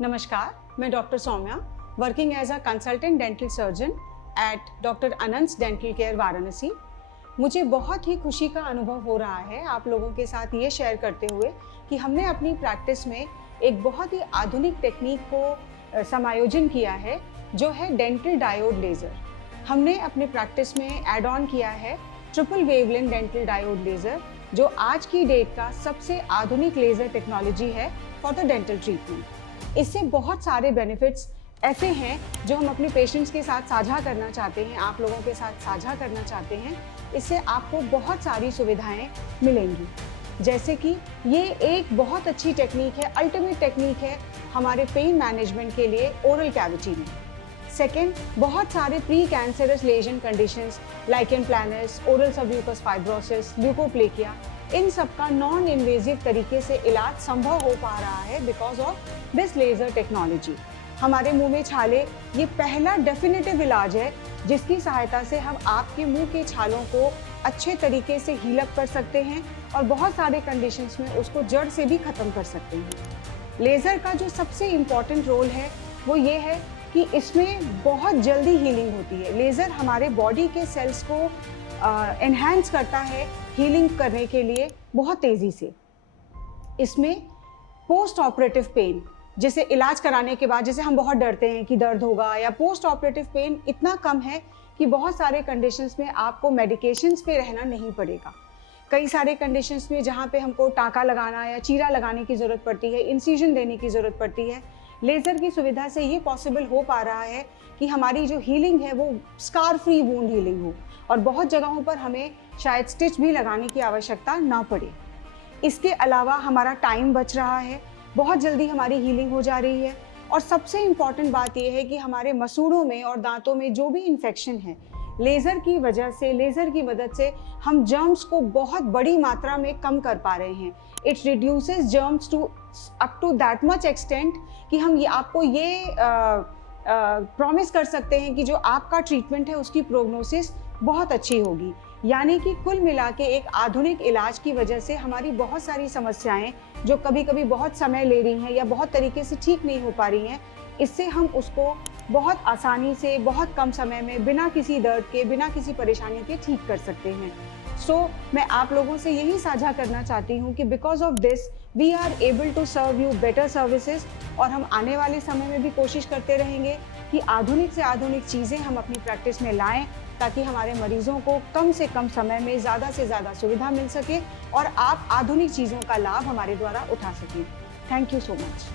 नमस्कार, मैं doctor Saumya, working as a consultant dental surgeon at doctor Anant dental care Varanasi. मुझे बहुत ही खुशी का अनुभव हो रहा है आप लोगों के साथ ये शेयर करते हुए कि हमने अपनी प्रैक्टिस में एक बहुत ही आधुनिक टेक्निक को समायोजन किया है, जो है डेंटल डायोड लेज़र। हमने अपने प्रैक्टिस में ऐड ऑन किया है triple wavelength dental diode laser, जो आज की डेट का सबसे आधुनिक लेज़र टेक्नोलॉजी है फॉर द डेंटल ट्रीटमेंट। इससे बहुत सारे बेनिफिट्स ऐसे हैं जो हम अपने पेशेंट्स के साथ साझा करना चाहते हैं, आप लोगों के साथ साझा करना चाहते हैं। इससे आपको बहुत सारी सुविधाएं मिलेंगी, जैसे कि ये एक बहुत अच्छी टेक्निक है, अल्टीमेट टेक्निक है हमारे पेन मैनेजमेंट के लिए ओरल कैविटी में। सेकेंड, बहुत सारे precancerous lesion conditions lichen planus, oral submucous fibrosis, leukoplakia, इन सब का नॉन इन्वेजिव तरीके से इलाज संभव हो पा रहा है because of this laser technology. हमारे मुंह में छाले ये पहला डेफिनेटिव इलाज है जिसकी सहायता से हम आपके मुंह के छालों को अच्छे तरीके से हील अप कर सकते हैं और बहुत सारे कंडीशंस में उसको जड़ से भी ख़त्म कर सकते हैं। लेज़र का जो सबसे इम्पॉर्टेंट रोल है वो ये है कि इसमें बहुत जल्दी हीलिंग होती है। लेज़र हमारे बॉडी के सेल्स को एनहांस करता है हीलिंग करने के लिए बहुत तेज़ी से। इसमें पोस्ट ऑपरेटिव पेन, जैसे इलाज कराने के बाद जैसे हम बहुत डरते हैं कि दर्द होगा, या पोस्ट ऑपरेटिव पेन इतना कम है कि बहुत सारे कंडीशंस में आपको मेडिकेशंस पे रहना नहीं पड़ेगा। कई सारे कंडीशंस में जहाँ पे हमको टाँका लगाना या चीरा लगाने की ज़रूरत पड़ती है, इंसिजन देने की ज़रूरत पड़ती है, लेज़र की सुविधा से ये पॉसिबल हो पा रहा है कि हमारी जो हीलिंग है वो स्कार फ्री वूंड हीलिंग हो और बहुत जगहों पर हमें शायद स्टिच भी लगाने की आवश्यकता ना पड़े। इसके अलावा हमारा टाइम बच रहा है, बहुत जल्दी हमारी हीलिंग हो जा रही है और सबसे इम्पॉर्टेंट बात यह है कि हमारे मसूड़ों में और दांतों में जो भी इन्फेक्शन है, लेज़र की वजह से, लेज़र की मदद से हम जर्म्स को बहुत बड़ी मात्रा में कम कर पा रहे हैं। It reduces germs to up to that much extent कि हम ये आपको ये प्रॉमिस कर सकते हैं कि जो आपका ट्रीटमेंट है उसकी प्रोग्नोसिस बहुत अच्छी होगी। यानी कि कुल मिला के एक आधुनिक इलाज की वजह से हमारी बहुत सारी समस्याएं जो कभी कभी बहुत समय ले रही हैं या बहुत तरीके से ठीक नहीं हो पा रही हैं, इससे हम उसको बहुत आसानी से, बहुत कम समय में, बिना किसी दर्द के, बिना किसी परेशानी के ठीक कर सकते हैं। मैं आप लोगों से यही साझा करना चाहती हूँ कि because of this we are able to serve you better services, और हम आने वाले समय में भी कोशिश करते रहेंगे कि आधुनिक से आधुनिक चीज़ें हम अपनी प्रैक्टिस में लाएं ताकि हमारे मरीजों को कम से कम समय में ज़्यादा से ज़्यादा सुविधा मिल सके और आप आधुनिक चीज़ों का लाभ हमारे द्वारा उठा सकें। Thank you so much.